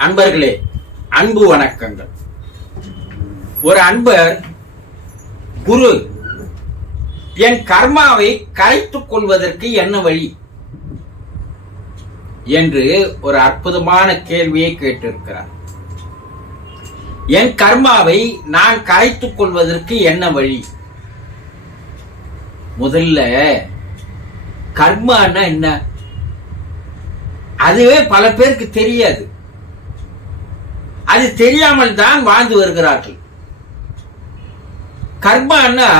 அன்பர்களே, அன்பு வணக்கங்கள். ஒரு அன்பர், குரு, என் கர்மாவை கரைத்துக் கொள்வதற்கு என்ன வழி என்று ஒரு அற்புதமான கேள்வியை கேட்டிருக்கிறார். என் கர்மாவை நான் கரைத்துக் கொள்வதற்கு என்ன வழி? முதல்ல கர்மான்னா என்ன? அதுவே பல பேருக்கு தெரியாது. அது தெரியாமல் தான் வாழ்ந்து வருகிறார்கள். கர்மான்னா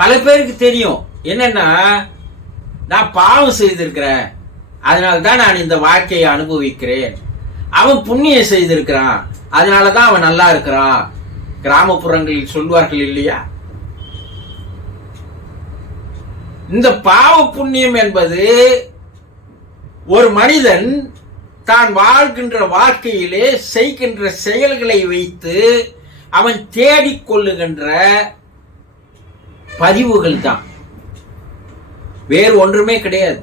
பல பேருக்கு தெரியும். என்னன்னா, நான் பாவம் செய்திருக்கிறேன், அதனால்தான் நான் இந்த வாழ்க்கையை அனுபவிக்கிறேன். அவன் புண்ணியம் செய்திருக்கிறான், அதனாலதான் அவன் நல்லா இருக்கிறான். கிராமப்புறங்களில் சொல்வார்கள் இல்லையா? இந்த பாவ புண்ணியம் என்பது ஒரு மனிதன் தான் வாழ்கின்ற வாழ்க்கையிலே செய்கின்ற செயல்களை வைத்து அவன் தேடிக்கொள்ளுகின்ற பதிவுகள் தான், வேறு ஒன்றுமே கிடையாது.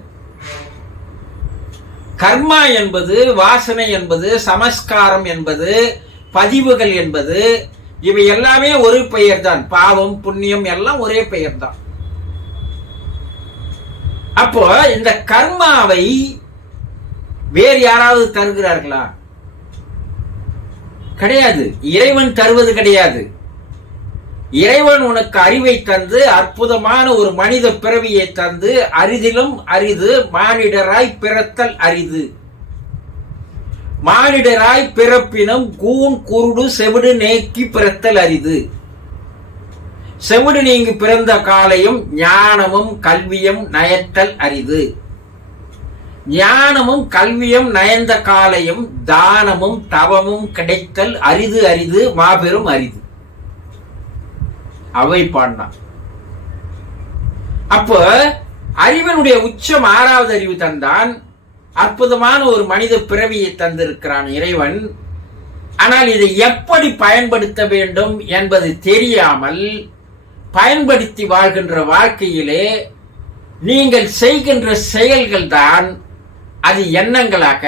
கர்மா என்பது, வாசனை என்பது, சமஸ்காரம் என்பது, பதிவுகள் என்பது, இவை எல்லாமே ஒரு பெயர் தான். பாவம் புண்ணியம் எல்லாம் ஒரே பெயர் தான். அப்போ இந்த கர்மாவை வேறு யாராவது தருகிறார்களா? கிடையாது. இறைவன் தருவது கிடையாது. இறைவன் உனக்கு அறிவை தந்து, அற்புதமான ஒரு மனித பிறவியை தந்து, அரிதிலும் அரிது மானிடராய் பிறத்தல் அரிது. மானிடராய் பிறப்பினும் கூன் குருடு செவிடு நேக்கி பிறத்தல் அரிது. செவிடு நீங்கி பிறந்த காலையும் ஞானமும் கல்வியும் நயத்தல் அரிது. ஞானமும் கல்வியும் நயந்த காலையும் தானமும் தவமும் கிடைத்தல் அரிது அரிது மாபெரும் அரிது. அவை பாடினான். அப்போ அறிவனுடைய உச்சம் 6வது அறிவு தந்தான். அற்புதமான ஒரு மனித பிறவியை தந்திருக்கிறான் இறைவன். ஆனால் இதை எப்படி பயன்படுத்த வேண்டும் என்பது தெரியாமல் பயன்படுத்தி வாழ்கின்ற வாழ்க்கையிலே நீங்கள் செய்கின்ற செயல்கள் தான் அது எண்ணங்களாக,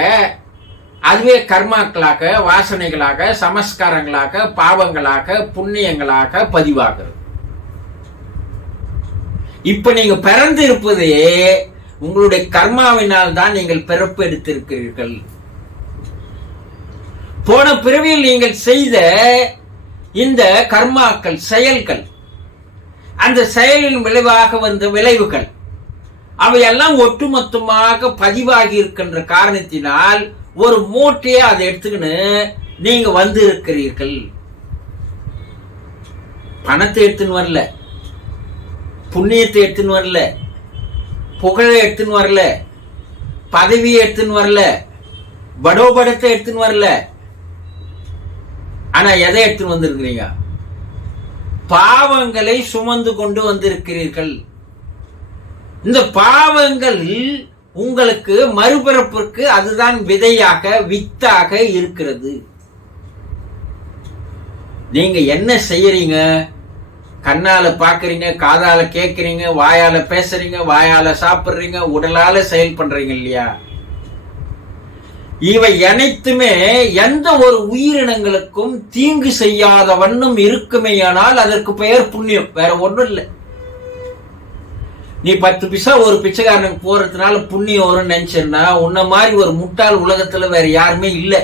அதுவே கர்மாக்களாக, வாசனைகளாக, சமஸ்காரங்களாக, பாவங்களாக, புண்ணியங்களாக பதிவாகிறது. இப்ப நீங்க பிறந்து இருப்பதே உங்களுடைய கர்மாவினால் தான் நீங்கள் பிறப்பு எடுத்திருக்கிறீர்கள். போன பிறவியில் நீங்கள் செய்த இந்த கர்மாக்கள், செயல்கள், அந்த செயலின் விளைவாக வந்த விளைவுகள், அவையெல்லாம் ஒட்டுமொத்தமாக பதிவாகி இருக்கின்ற காரணத்தினால் ஒரு மூட்டையை அதை எடுத்துக்கின்னு நீங்க வந்து இருக்கிறீர்கள். பணத்தை எடுத்துன்னு வரல, புண்ணியத்தை எடுத்துன்னு வரல, புகழை எடுத்துன்னு வரல, பதவியை எடுத்துன்னு வரல, படோபடத்தை எடுத்துன்னு வரல. ஆனா எதை எடுத்துன்னு வந்திருக்கிறீங்க? பாவங்களை சுமந்து கொண்டு வந்திருக்கிறீர்கள். இந்த பாவங்கள் உங்களுக்கு மறுபிறப்பிற்கு அதுதான் விதையாக, வித்தாக இருக்கிறது. நீங்க என்ன செய்யறீங்க? கண்ணால பாக்குறீங்க, காதால கேட்கறீங்க, வாயால பேசுறீங்க, வாயால சாப்பிடுறீங்க, உடலால செயல் பண்றீங்க இல்லையா? இவை அனைத்துமே எந்த ஒரு உயிரினங்களுக்கும் தீங்கு செய்யாத வண்ணம் இருக்குமேயானால் அதற்கு பெயர் புண்ணியம், வேற ஒன்றும் இல்லை. நீ 10 பைசா ஒரு பிச்சைக்காரனுக்கு போறதுனால புண்ணியம் வரும்னு நினைச்சேன்னா, உன்ன மாதிரி ஒரு முட்டாள் உலகத்துல வேற யாருமே இல்லை.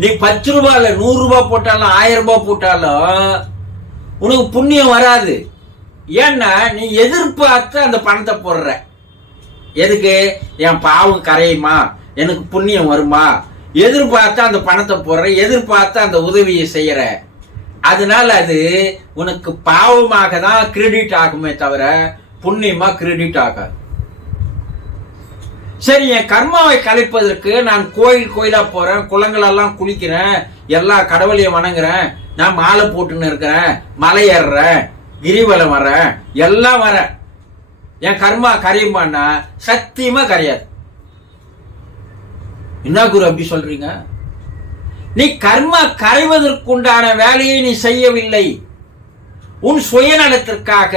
நீ 10 ரூபாயில 100 ரூபாய் போட்டாலும் 1000 ரூபாய் போட்டாலும் உனக்கு புண்ணியம் வராது. ஏன்னா நீ எதிர்பார்த்து அந்த பணத்தை போடுற. எதுக்கு? என் பாவம் கரையுமா, எனக்கு புண்ணியம் வருமா, எதிர்பார்த்து அந்த பணத்தை போடுற, எதிர்பார்த்து அந்த உதவியை செய்யற. அதனால அது உனக்கு பாவமாக தான் கிரெடிட் ஆகுமே தவிர புண்ணியமா கிரெடிட் ஆகாது. சரி, என் கர்மாவை கலைப்பதற்கு நான் கோயில் கோயிலா போறேன், குளங்களெல்லாம் குளிக்கிறேன், எல்லா கடவுளையும் வணங்குறேன், நான் மாலை போட்டுன்னு இருக்கிறேன், மலை ஏறுறேன், கிரிவலம் வர்றேன், எல்லாம் வரேன். என் கர்மா கரையுமான்னா சத்தியமா கரையாது. என்ன குரு அப்படி சொல்றீங்க? நீ கர்மா கரைவதற்குண்டான வேலையை நீ செய்யவில்லை. உன் சுயநலத்திற்காக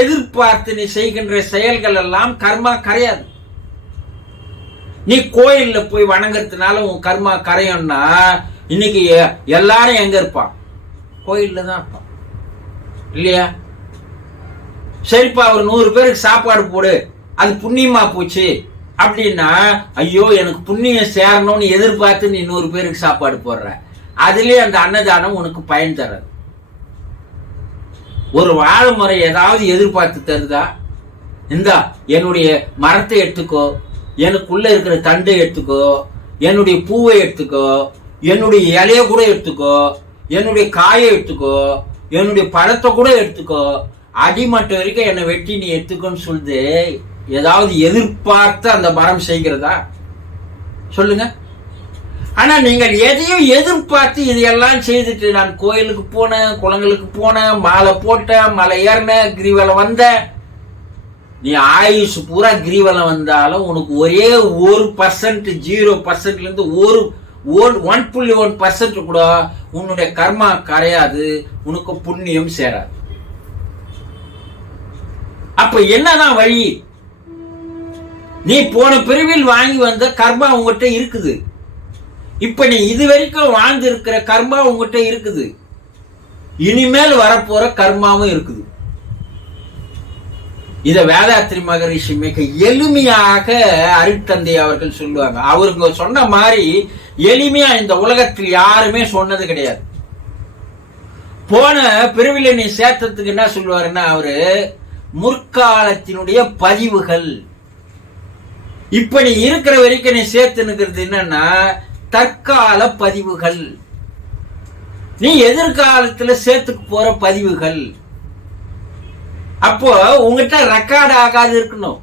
எதிர்பார்த்து நீ செய்கின்ற செயல்கள் எல்லாம் கர்மா கரையாது. நீ கோயில்ல போய் வணங்குறதுனால உன் கர்மா கரையும்னா இன்னைக்கு எல்லாரும் எங்க இருப்பான்? கோயில்ல தான் இருப்பான் இல்லையா? சரிப்பா, ஒரு 100 பேருக்கு சாப்பாடு போடு, அது புண்ணியமா போச்சு அப்படின்னா, ஐயோ எனக்கு புண்ணியம் சேரணும்னு எதிர்பார்த்து நீ 100 பேருக்கு சாப்பாடு போடுற, அதுலயே அந்த அன்னதானம் உனக்கு பயன் தராது. ஒரு வாழை முறை ஏதாவது எதிர்பார்த்து தருதா? இந்தா என்னுடைய மரத்தை எடுத்துக்கோ, எனக்குள்ள இருக்கிற தண்டை எடுத்துக்கோ, என்னுடைய பூவை எடுத்துக்கோ, என்னுடைய இலைய கூட எடுத்துக்கோ, என்னுடைய காயை எடுத்துக்கோ, என்னுடைய பழத்தை கூட எடுத்துக்கோ, அடிமட்டம் வரைக்கும் என்னை வெட்டி நீ எடுத்துக்கோன்னு சொல்லுது. ஏதாவது எதிர்பார்த்து அந்த மரம் செய்கிறதா? சொல்லுங்க. ஆனா நீங்கள் எதையும் எதிர்பார்த்து இதையெல்லாம் செய்துட்டு, நான் கோயிலுக்கு போனேன், குளங்களுக்கு போனேன், மாலை போட்டேன், மலை ஏறினேன், கிரிவலம் வந்தேன். நீ ஆயுஷ் பூரா கிரிவலம் வந்தாலும் உனக்கு ஒரே 1%, 0%ல இருந்து 1.1% கூட உன்னுடைய கர்மா கரையாது, உனக்கு புண்ணியம் சேராது. அப்ப என்னதான் வழி? நீ போன பிரிவில் வாங்கி வந்த கர்மா உங்ககிட்ட இருக்குது. இப்ப நீ இதுவரைக்கும் வாழ்ந்து இருக்கிற கர்மா உங்ககிட்ட இருக்குது. இனிமேல் வரப்போற கர்மாவும் இருக்குது. இத வேதாத்ரி மகரிஷி மிக எளிமையாக அருட்தந்தை அவர்கள் சொல்லுவாங்க. அவருங்க சொன்ன மாதிரி எளிமையா இந்த உலகத்தில் யாருமே சொன்னது கிடையாது. போன பிரிவில நீ சேர்த்ததுக்கு என்ன சொல்லுவாருன்னா, அவரு முற்காலத்தினுடைய பதிவுகள். இப்ப நீ இருக்கிற வரைக்கும் நீ சேர்த்துனுக்கிறது என்னன்னா தற்கால பதிவுகள், நீ எதிர்காலத்துல சேர்த்துக்கு போற பதிவுகள். அப்போ உங்ககிட்ட ரெக்கார்ட் ஆகாது இருக்கணும்.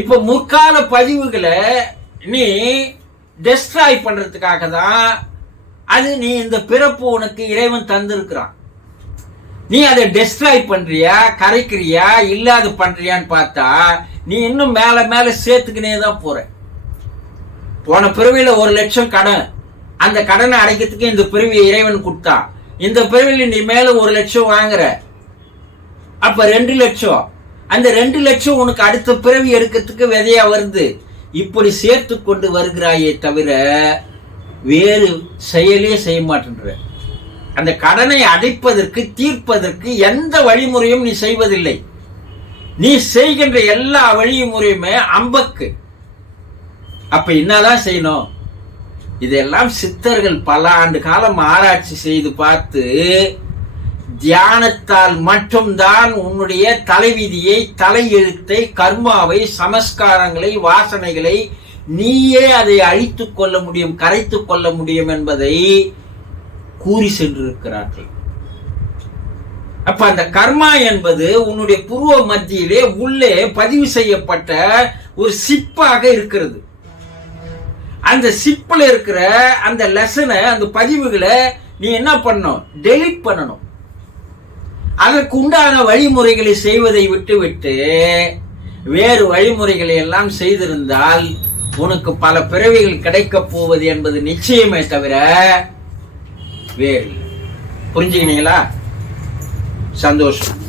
இப்ப முற்கால பதிவுகளை நீ டெஸ்ட்ராய் பண்றதுக்காக தான் அது நீ இந்த பிறப்பு உனக்கு இறைவன் தந்திருக்கிறான். நீ அதை டெஸ்ட்ராய் பண்றியா, கரைக்கிறியா, இல்லாத பண்றியான்னு பார்த்தா நீ இன்னும் மேல மேல சேர்த்துக்கினே தான் போற. போன பிறவியில 1 லட்சம் கடன், அந்த கடனை அடைக்கிறதுக்கு இந்த பிறவியை இறைவன் கொடுத்தான். இந்த பிறவியில நீ மேல 1 லட்சம் வாங்குற, அப்ப 2 லட்சம். அந்த 2 லட்சம் உனக்கு அடுத்த பிறவி எடுக்கிறதுக்கு விதையா வருது. இப்படி சேர்த்து கொண்டு வருகிறாயே தவிர வேறு செயலே செய்ய மாட்டேன்ற. அந்த கடனை அடைப்பதற்கு, தீர்ப்பதற்கு எந்த வழிமுறையும் நீ செய்வதில்லை. நீ செய்கின்ற எல்லா வழிமுறையுமே அம்பக்கு. அப்ப என்னதான் செய்யணும்? இதெல்லாம் சித்தர்கள் பல ஆண்டு காலம் ஆராய்ச்சி செய்து பார்த்து, தியானத்தால் மட்டும்தான் உன்னுடைய தலைவிதியை, தலையெழுத்தை, கர்மாவை, சமஸ்காரங்களை, வாசனைகளை நீயே அதை அழித்துக் கொள்ள முடியும், கரைத்துக் கொள்ள முடியும் என்பதை கூறி சென்றிருக்கிறார்கள். அப்ப அந்த கர்மா என்பது உன்னுடைய புருவ மத்தியிலே உள்ளே பதிவு செய்யப்பட்ட ஒரு சிப்பாக இருக்கிறது. அந்த சிப்ல இருக்கிற அந்த லெசனை, அந்த பதிவுகளை நீ என்ன பண்ணணும்? டெலீட் பண்ணணும். அதற்கு உண்டான வழிமுறைகளை செய்வதை விட்டு வேறு வழிமுறைகளை எல்லாம் செய்திருந்தால் உனக்கு பல பிறவிகள் கிடைக்கப் போவது என்பது நிச்சயமே தவிர வேறு. புரிஞ்சுக்கினீங்களா? சந்தோஷம்.